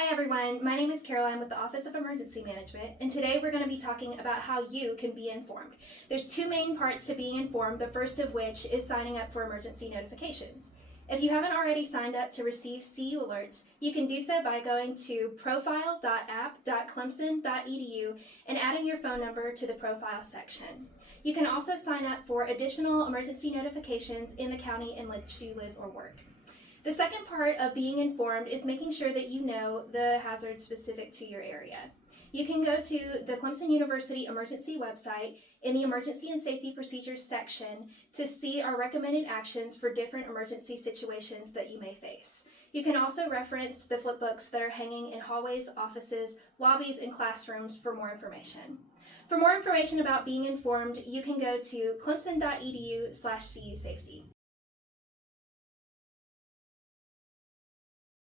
Hi everyone, my name is Caroline with the Office of Emergency Management, and today we're going to be talking about how you can be informed. There's two main parts to being informed, the first of which is signing up for emergency notifications. If you haven't already signed up to receive CU alerts, you can do so by going to profile.app.clemson.edu and adding your phone number to the profile section. You can also sign up for additional emergency notifications in the county in which you live or work. The second part of being informed is making sure that you know the hazards specific to your area. You can go to the Clemson University Emergency website in the Emergency and Safety Procedures section to see our recommended actions for different emergency situations that you may face. You can also reference the flipbooks that are hanging in hallways, offices, lobbies, and classrooms for more information. For more information about being informed, you can go to clemson.edu/CUSafety.